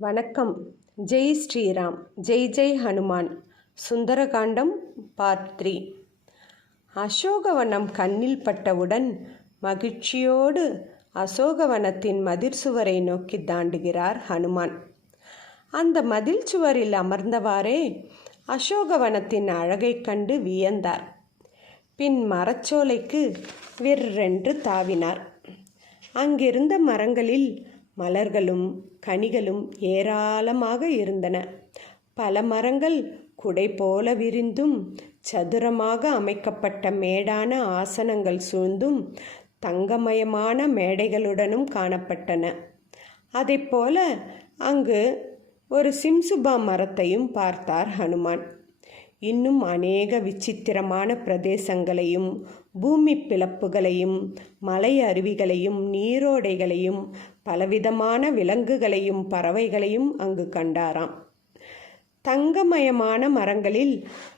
வணக்கம். ஜெய் ஸ்ரீராம். ஜெய் ஜெய் ஹனுமான். சுந்தரகாண்டம் பார்ட் 3. அசோகவனம் கண்ணில் பட்டவுடன் மகிழ்ச்சியோடு அசோகவனத்தின் மதில் சுவரை நோக்கி தாண்டுகிறார் ஹனுமான். அந்த மதில் சுவரில் அமர்ந்தவாறே அசோகவனத்தின் அழகைக் கண்டு வியந்தார். பின் மரச்சோலைக்கு விற்றென்று தாவினார். அங்கிருந்த மரங்களில் மலர்களும் கனிகளும் ஏராளமாக இருந்தன. பல மரங்கள் குடை போல விரிந்தும் சதுரமாக அமைக்கப்பட்ட மேடான ஆசனங்கள் சூழ்ந்தும் தங்கமயமான மேடைகளுடனும் காணப்பட்டன. அதைப்போல அங்கு ஒரு சிம்சுபா மரத்தையும் பார்த்தார் ஹனுமான். இன்னும் அநேக விசித்திரமான பிரதேசங்களையும் பூமி பிளப்புகளையும் மலை அருவிகளையும் நீரோடைகளையும் பலவிதமான விலங்குகளையும் பறவைகளையும் அங்கு கண்டாராம். தங்கமயமான மரங்களில்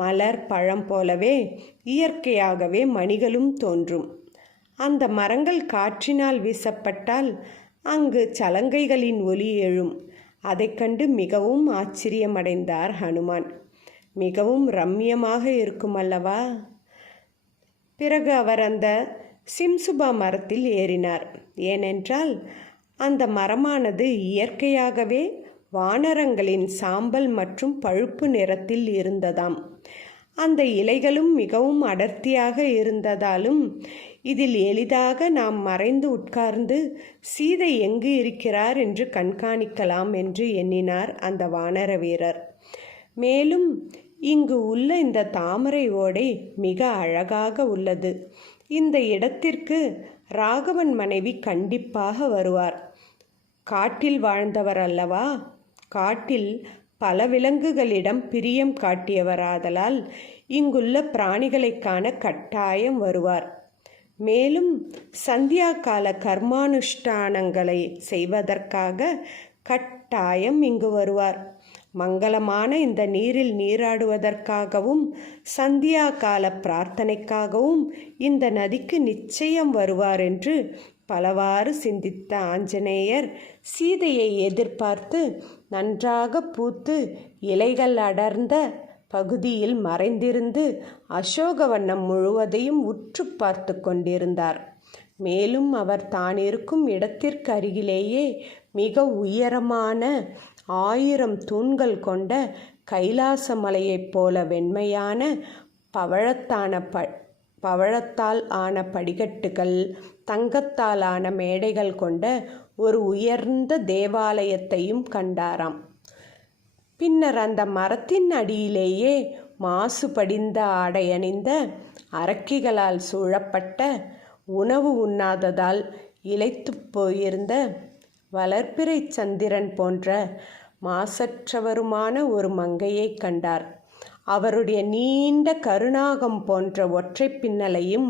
மலர் பழம் போலவே இயற்கையாகவே மணிகளும் தோன்றும். அந்த மரங்கள் காற்றினால் வீசப்பட்டால் அங்கு சலங்கைகளின் ஒலி எழும். அதை கண்டு மிகவும் ஆச்சரியமடைந்தார் ஹனுமான். மிகவும் ரம்மியமாக இருக்கும் அல்லவா? பிறகு அவர் அந்த சிம்சுபா மரத்தில் ஏறினார். ஏனென்றால் அந்த மரமானது இயற்கையாகவே வானரங்களின் சாம்பல் மற்றும் பழுப்பு நிறத்தில் இருந்ததாம். அந்த இலைகளும் மிகவும் அடர்த்தியாக இருந்ததாலும் இதில் எளிதாக நாம் மறைந்து உட்கார்ந்து சீதை எங்கு இருக்கிறார் என்று கண்காணிக்கலாம் என்று எண்ணினார் அந்த வானர வீரர். மேலும் இங்கு உள்ள இந்த தாமரை ஓடை மிக அழகாக உள்ளது. இந்த இடத்திற்கு ராகவன் மனைவி கண்டிப்பாக வருவார். காட்டில் வாழ்ந்தவர் அல்லவா? காட்டில் பல விலங்குகளிடம் பிரியம் காட்டியவராதலால் இங்குள்ள பிராணிகளை காண கட்டாயம் வருவார். மேலும் சந்தியா கால கர்மானுஷ்டானங்களை செய்வதற்காக கட்டாயம் இங்கு வருவார். மங்களமான இந்த நீரில் நீராடுவதற்காகவும் சந்தியா கால பிரார்த்தனைக்காகவும் இந்த நதிக்கு நிச்சயம் வருவார் என்று பலவாறு சிந்தித்த ஆஞ்சநேயர் சீதையை எதிர்பார்த்து நன்றாக பூத்து இலைகள் அடர்ந்த பகுதியில் மறைந்திருந்து அசோகவனம் முழுவதையும் உற்று பார்த்து கொண்டிருந்தார். மேலும் அவர் தான் இருக்கும் இடத்திற்கு அருகிலேயே மிக உயரமான 1000 தூண்கள் கொண்ட கைலாச மலையைப் போல வெண்மையான பவழத்தால் ஆன படிக்கட்டுகள், தங்கத்தால் ஆன மேடைகள் கொண்ட ஒரு உயர்ந்த தேவாலயத்தையும் கண்டாராம். பின்னர் அந்த மரத்தின் அடியிலேயே மாசு படிந்த ஆடையணிந்த அரக்கிகளால் சூழப்பட்ட உணவு உண்ணாததால் இளைத்து போயிருந்த வளர்ப்பிறை சந்திரன் போன்ற மாசற்றவருமான ஒரு மங்கையை கண்டார். அவருடைய நீண்ட கருநாகம் போன்ற ஒற்றை பின்னலையும்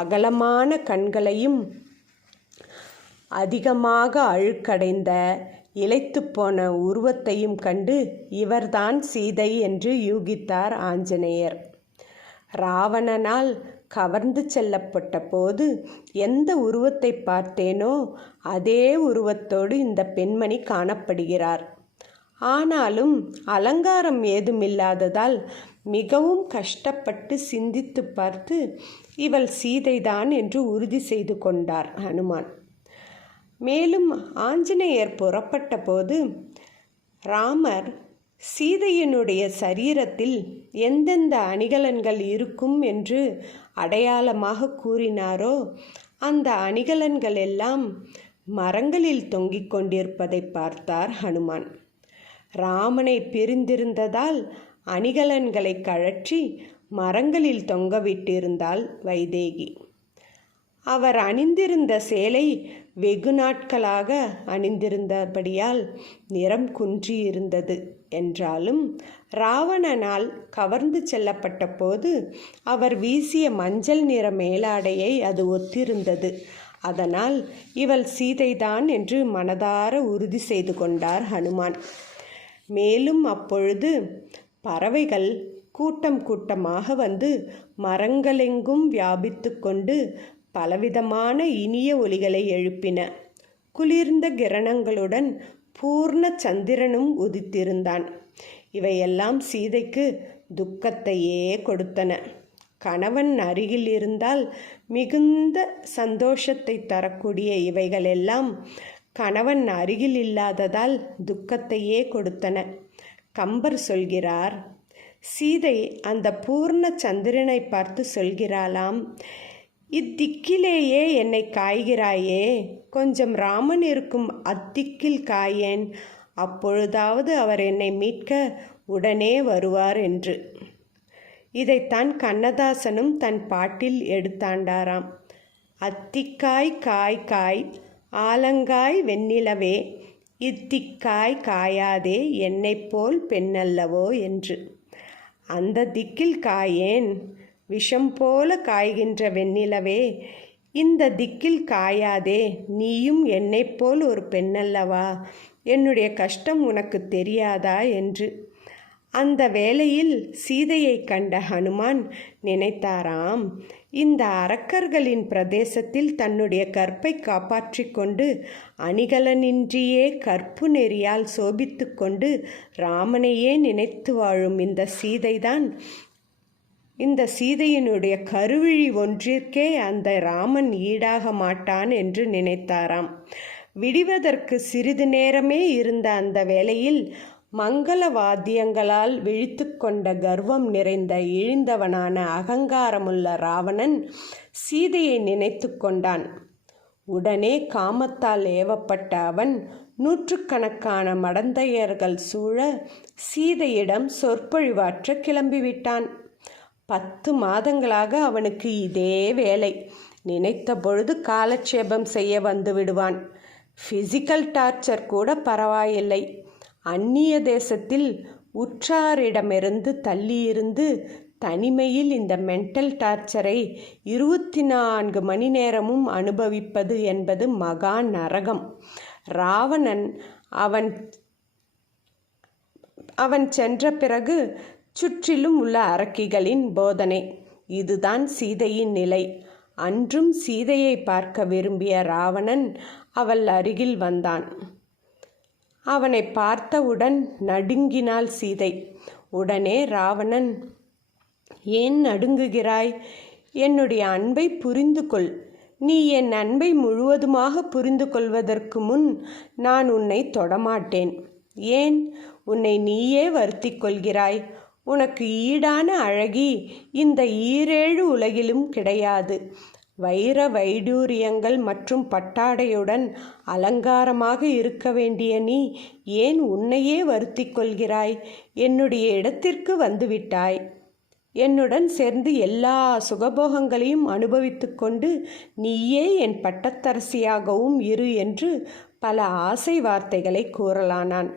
அகலமான கண்களையும் அதிகமாக அழுக்கடைந்த இளைத்து போன உருவத்தையும் கண்டு இவர்தான் சீதை என்று யூகித்தார் ஆஞ்சநேயர். ராவணனால் கவர்ந்து செல்லப்பட்ட போது எந்த உருவத்தை பார்த்தேனோ அதே உருவத்தோடு இந்த பெண்மணி காணப்படுகிறார். ஆனாலும் அலங்காரம் ஏதுமில்லாததால் மிகவும் கஷ்டப்பட்டு சிந்தித்து பார்த்து இவள் சீதைதான் என்று உறுதி செய்து கொண்டார் ஹனுமான். மேலும் ஆஞ்சநேயர் புறப்பட்ட போது ராமர் சீதையினுடைய சரீரத்தில் எந்தெந்த அணிகலன்கள் இருக்கும் என்று அடையாளமாக கூறினாரோ அந்த அணிகலன்கள் எல்லாம் மரங்களில் தொங்கிக் கொண்டிருப்பதை பார்த்தார் ஹனுமான். ராமனை பிரிந்திருந்ததால் அணிகலன்களை கழற்றி மரங்களில் தொங்கவிட்டிருந்தாள் வைதேகி. அவர் அணிந்திருந்த சேலை வெகு நாட்களாக அணிந்திருந்தபடியால் நிறம் குன்றியிருந்தது. என்றாலும் ராவணனால் கவர்ந்து செல்லப்பட்ட போது அவர் வீசிய மஞ்சள் நிற மேலாடையை அது ஒத்திருந்தது. அதனால் இவள் சீதைதான் என்று மனதார உறுதி செய்து கொண்டார் ஹனுமான். மேலும் அப்பொழுது பறவைகள் கூட்டம் கூட்டமாக வந்து மரங்களெங்கும் வியாபித்து கொண்டு பலவிதமான இனிய ஒலிகளை எழுப்பின. குளிர்ந்த கிரணங்களுடன் பூர்ண சந்திரனும் உதித்திருந்தான். இவையெல்லாம் சீதைக்கு துக்கத்தையே கொடுத்தன. கணவன் அருகில் இருந்தால் மிகுந்த சந்தோஷத்தை தரக்கூடிய இவைகளெல்லாம் கணவன் அருகில் இல்லாததால் துக்கத்தையே கொடுத்தன. கம்பர் சொல்கிறார், சீதை அந்த பூர்ண சந்திரனை பார்த்து சொல்கிறாளாம், இத்திக்கிலேயே என்னை காய்கிறாயே, கொஞ்சம் ராமன் இருக்கும் அத்திக்கில் காயேன், அப்பொழுதாவது அவர் என்னை மீட்க உடனே வருவார் என்று. இதைத்தான் கண்ணதாசனும் தன் பாட்டில் எடுத்தாண்டாராம். அத்திக்காய் காய் காய் ஆலங்காய் வெண்ணிலவே, இத்திக்காய் காயாதே என்னைப் போல் பெண்ணல்லவோ என்று. அந்த திக்கில் காயேன், விஷம் போல காய்கின்ற வெண்ணிலவே, இந்த திக்கில் காயாதே, நீயும் என்னைப் போல் ஒரு பெண்ணல்லவா, என்னுடைய கஷ்டம் உனக்கு தெரியாதா என்று. அந்த வேளையில் சீதையை கண்ட ஹனுமான் நினைத்தாராம், இந்த அரக்கர்களின் பிரதேசத்தில் தன்னுடைய கற்பை காப்பாற்றி கொண்டு அணிகலனின்றியே கற்பு நெறியால் சோபித்து கொண்டு ராமனையே நினைத்து வாழும் இந்த சீதையினுடைய கருவிழி ஒன்றிற்கே அந்த ராமன் ஈடாக மாட்டான் என்று நினைத்தாராம். விடிவதற்கு சிறிது நேரமே இருந்த அந்த வேளையில் மங்கள வாத்தியங்களால் விழித்து கொண்ட கர்வம் நிறைந்த இழிந்தவனான அகங்காரமுள்ள ராவணன் சீதையை நினைத்து கொண்டான். உடனே காமத்தால் ஏவப்பட்ட அவன் நூற்றுக்கணக்கான மடந்தையர்கள் சூழ சீதையிடம் சொற்பொழிவாற்ற கிளம்பிவிட்டான். 10 மாதங்களாக அவனுக்கு இதே வேலை. நினைத்த பொழுது காலட்சேபம் செய்ய வந்து விடுவான். ஃபிசிக்கல் டார்ச்சர் கூட பரவாயில்லை. அந்நிய தேசத்தில் உற்றாரிடமிருந்து தள்ளியிருந்து தனிமையில் இந்த மென்டல் டார்ச்சரை 24 மணி நேரமும் அனுபவிப்பது என்பது மகா நரகம். ராவணன் அவன் சென்ற பிறகு சுற்றிலும் உள்ள அரக்கிகளின் போதனை. இதுதான் சீதையின் நிலை. அன்றும் சீதையை பார்க்க விரும்பிய ராவணன் அவள் அருகில் வந்தான். அவனை பார்த்தவுடன் நடுங்கினாள் சீதை. உடனே ராவணன், ஏன் நடுங்குகிறாய்? என்னுடைய அன்பை புரிந்து கொள். நீ என் அன்பை முழுவதுமாக புரிந்து கொள்வதற்கு முன் நான் உன்னை தொடமாட்டேன். ஏன் உன்னை நீயே வருத்தி கொள்கிறாய்? உனக்கு ஈடான அழகி இந்த 7 உலகிலும் கிடையாது. வைர வைடூரியங்கள் மற்றும் பட்டாடையுடன் அலங்காரமாக இருக்க வேண்டிய நீ ஏன் உன்னையே வருத்தி கொள்கிறாய்? என்னுடைய இடத்திற்கு வந்துவிட்டாய். என்னுடன் சேர்ந்து எல்லா சுகபோகங்களையும் அனுபவித்து கொண்டு நீயே என் பட்டத்தரசியாகவும் இரு என்று பல ஆசை வார்த்தைகளை கூறலானான்.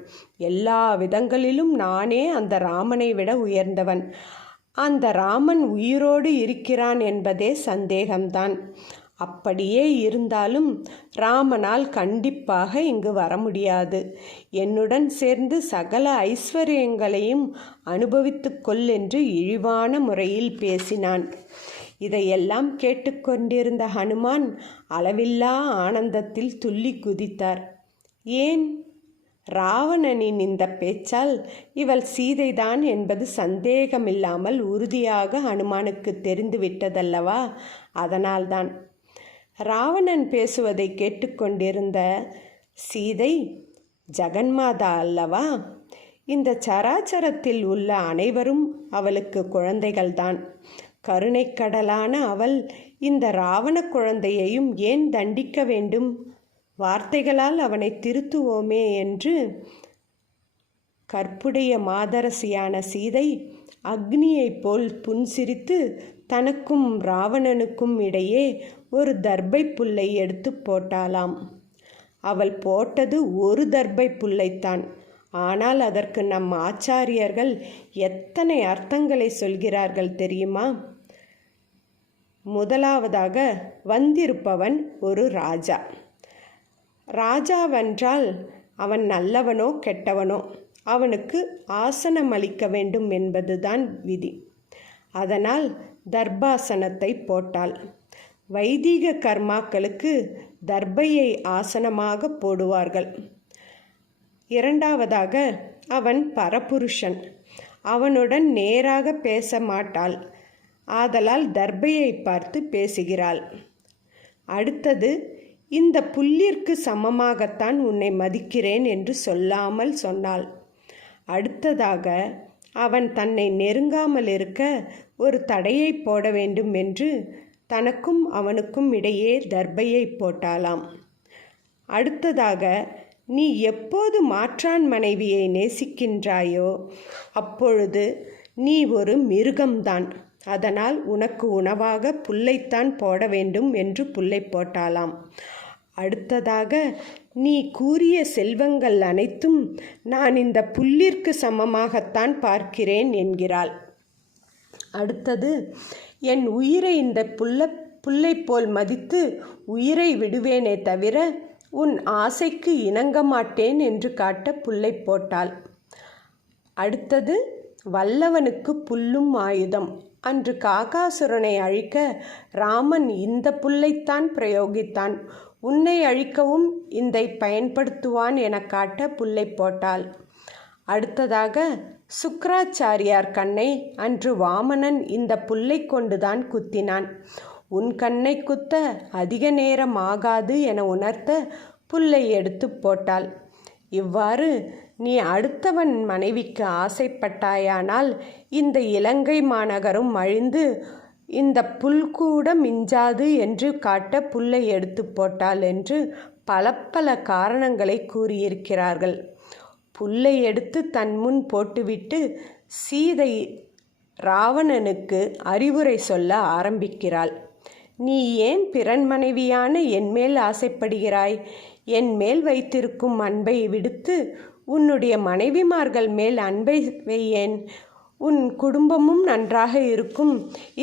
எல்லா விதங்களிலும் நானே அந்த ராமனை விட உயர்ந்தவன். அந்த ராமன் உயிரோடு இருக்கிறான் என்பதே சந்தேகம்தான். அப்படியே இருந்தாலும் ராமனால் கண்டிப்பாக இங்கு வர முடியாது. என்னுடன் சேர்ந்து சகல ஐஸ்வர்யங்களையும் அனுபவித்து கொள் என்று இழிவான முறையில் பேசினான். இதையெல்லாம் கேட்டுக்கொண்டிருந்த ஹனுமான் அளவில்லா ஆனந்தத்தில் துள்ளி குதித்தார். ஏன்? ராவணனின் இந்த பேச்சால் இவள் சீதைதான் என்பது சந்தேகமில்லாமல் உறுதியாக ஹனுமானுக்கு தெரிந்துவிட்டதல்லவா? அதனால்தான். ராவணன் பேசுவதை கேட்டுக்கொண்டிருந்த சீதை ஜெகன்மாதா அல்லவா? இந்த சராச்சரத்தில் உள்ள அனைவரும் அவளுக்கு குழந்தைகள்தான். கருணைக்கடலான அவள் இந்த ராவண குழந்தையையும் ஏன் தண்டிக்க வேண்டும்? வார்த்தைகளால் அவனை திருத்துவோமே என்று கற்புடைய மாதரசியான சீதை அக்னியைப் போல் புன்சிரித்து தனக்கும் ராவணனுக்கும் இடையே ஒரு தர்பை புல்லை எடுத்து போட்டாளாம். அவள் போட்டது ஒரு தர்பை புல்லைத்தான். ஆனால் அதற்கு நம் ஆச்சாரியர்கள் எத்தனை அர்த்தங்களை சொல்கிறார்கள் தெரியுமா? முதலாவதாக, வந்திருப்பவன் ஒரு ராஜா. ராஜாவென்றால் அவன் நல்லவனோ கெட்டவனோ அவனுக்கு ஆசனம் அளிக்க வேண்டும் என்பதுதான் விதி. அதனால் தர்பாசனத்தை போட்டாள். வைதிக கர்மாக்களுக்கு தர்பையை ஆசனமாக போடுவார்கள். இரண்டாவதாக, அவன் பரபுருஷன். அவனுடன் நேராக பேச மாட்டாள். ஆதலால் தர்பையை பார்த்து பேசுகிறாள். அடுத்தது, இந்த புல்லிற்கு சமமாகத்தான் உன்னை மதிக்கிறேன் என்று சொல்லாமல் சொன்னாள். அடுத்ததாக, அவன் தன்னை நெருங்காமல் இருக்க ஒரு தடையை போட வேண்டும் என்று தனக்கும் அவனுக்கும் இடையே தர்பையை போட்டாளாம். அடுத்ததாக, நீ எப்போது மாற்றான் மனைவியை நேசிக்கின்றாயோ அப்பொழுது நீ ஒரு மிருகம்தான். அதனால் உனக்கு உணவாக புல்லைத்தான் போட வேண்டும் என்று புல்லை போட்டாளாம். அடுத்ததாக, நீ கூறிய செல்வங்கள் அனைத்தும் நான் இந்த புல்லிற்கு சமமாகத்தான் பார்க்கிறேன் என்கிறாள். அடுத்தது, என் உயிரை இந்த புல்லை போல் மதித்து உயிரை விடுவேனே தவிர உன் ஆசைக்கு இணங்க மாட்டேன் என்று காட்ட புல்லை போட்டாள். அடுத்தது, வல்லவனுக்கு புல்லும் ஆயுதம். அன்று காகாசுரனை அழிக்க ராமன் இந்த புல்லைத்தான் பிரயோகித்தான். உன்னை அழிக்கவும் இதை பயன்படுத்துவான் என காட்ட புல்லை போட்டாள். அடுத்ததாக, சுக்கிராச்சாரியார் கண்ணை அன்று வாமனன் இந்த புல்லை கொண்டுதான் குத்தினான். உன் கண்ணை குத்த அதிக நேரம் ஆகாது என உணர்த்த புல்லை எடுத்து போட்டாள். இவ்வாறு நீ அடுத்தவன் மனைவிக்கு ஆசைப்பட்டாயானால் இந்த இலங்கை மாநகரும் அழிந்து இந்த புல் கூட மிஞ்சாது என்று காட்ட புல்லை எடுத்து போட்டாள் என்று பல காரணங்களை கூறியிருக்கிறார்கள். புல்லை எடுத்து தன் முன் போட்டுவிட்டு சீதை ராவணனுக்கு அறிவுரை சொல்ல ஆரம்பிக்கிறாள். நீ ஏன் பிறன் மனைவியான என்மேல் ஆசைப்படுகிறாய்? என் மேல் வைத்திருக்கும் அன்பை விடுத்து உன்னுடைய மனைவிமார்கள் மேல் அன்பை வையேன். உன் குடும்பமும் நன்றாக இருக்கும்,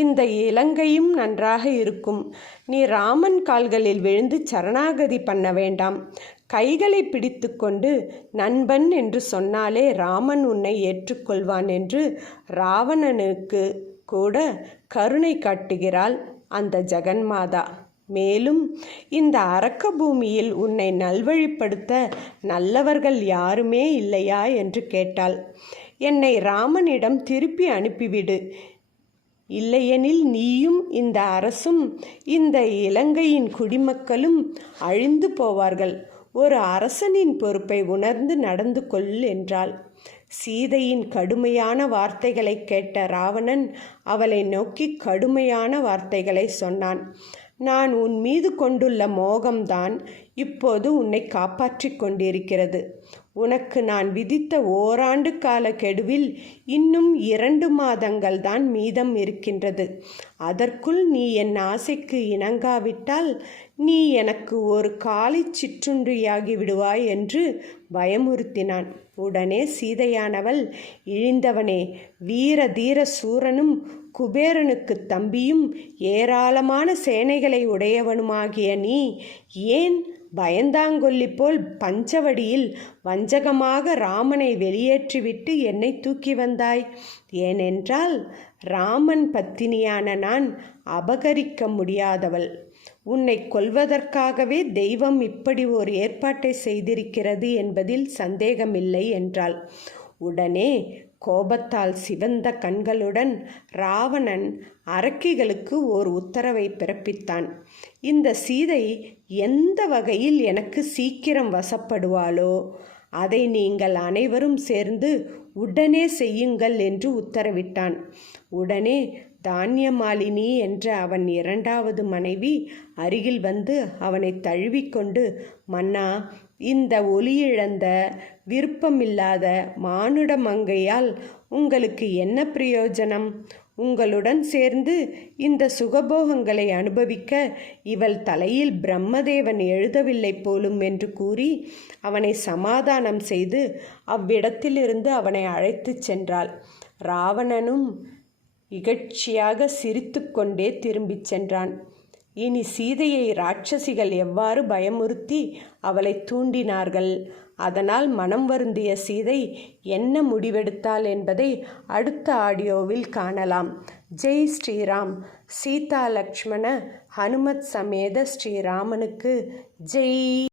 இந்த இலங்கையும் நன்றாக இருக்கும். நீ ராமன் கால்களில் விழுந்து சரணாகதி பண்ண வேண்டாம். கைகளை பிடித்து கொண்டு நண்பன் என்று சொன்னாலே ராமன் உன்னை ஏற்றுக்கொள்வான் என்று ராவணனுக்கு கூட கருணை காட்டுகிறாள் அந்த ஜெகன்மாதா. மேலும் இந்த அரக்க பூமியில் உன்னை நல்வழிப்படுத்த நல்லவர்கள் யாருமே இல்லையா என்று கேட்டாள். என்னை ராமனிடம் திருப்பி அனுப்பிவிடு. இல்லையெனில் நீயும் இந்த அரசும் இந்த இலங்கையின் குடிமக்களும் அழிந்து போவார்கள். ஒரு அரசனின் பொறுப்பை உணர்ந்து நடந்து கொள் என்றாள். சீதையின் கடுமையான வார்த்தைகளை கேட்ட ராவணன் அவளை நோக்கி கடுமையான வார்த்தைகளை சொன்னான். நான் உன் மீது கொண்டுள்ள மோகம்தான் இப்போது உன்னை காப்பாற்றி கொண்டிருக்கிறது. உனக்கு நான் விதித்த ஓராண்டு கால கெடுவில் இன்னும் 2 மாதங்கள் தான் மீதம் இருக்கின்றது. அதற்குள் நீ என் ஆசைக்கு இணங்காவிட்டால் நீ எனக்கு ஒரு காலை சிற்றுண்டியாகி விடுவாய் என்று பயமுறுத்தினான். உடனே சீதையானவள், இழிந்தவனே, வீர தீர சூரனும் குபேரனுக்கு தம்பியும் ஏராளமான சேனைகளை உடையவனுமாகிய நீ ஏன் பயந்தாங்கொல்லி போல் பஞ்சவடியில் வஞ்சகமாக ராமனை வெளியேற்றிவிட்டு என்னை தூக்கி வந்தாய்? ஏனென்றால் ராமன் பத்தினியான நான் அபகரிக்க முடியாதவள். உன்னை கொல்வதற்காகவே தெய்வம் இப்படி ஒரு ஏற்பாட்டை செய்திருக்கிறது என்பதில் சந்தேகமில்லை என்றாள். உடனே கோபத்தால் சிவந்த கண்களுடன் ராவணன் அரக்கிகளுக்கு ஓர் உத்தரவை பிறப்பித்தான். இந்த சீதை எந்த வகையில் எனக்கு சீக்கிரம் வசப்படுவாளோ அதை நீங்கள் அனைவரும் சேர்ந்து உடனே செய்யுங்கள் என்று உத்தரவிட்டான். உடனே தானியமாலினி என்ற அவன் 2வது மனைவி அருகில் வந்து அவனை தழுவிக்கொண்டு, மன்னா, இந்த ஒளியிழந்த விருப்பமில்லாத மானுட மங்கையால் உங்களுக்கு என்ன பிரயோஜனம்? உங்களுடன் சேர்ந்து இந்த சுகபோகங்களை அனுபவிக்க இவள் தலையில் பிரம்மதேவன் எழுதவில்லை போலும் என்று கூறி அவனை சமாதானம் செய்து அவ்விடத்திலிருந்து அவனை அழைத்து சென்றாள். ராவணனும் இகழ்ச்சியாக சிரித்து கொண்டே திரும்பிச் சென்றான். இனி சீதையை ராட்சசிகள் எவ்வாறு பயமுறுத்தி அவளை தூண்டினார்கள், அதனால் மனம் வருந்திய சீதை என்ன முடிவெடுத்தாள் என்பதை அடுத்த ஆடியோவில் காணலாம். ஜெய் ஸ்ரீராம். சீதா லக்ஷ்மண ஹனுமத் சமேத ஸ்ரீராமனுக்கு ஜெய்.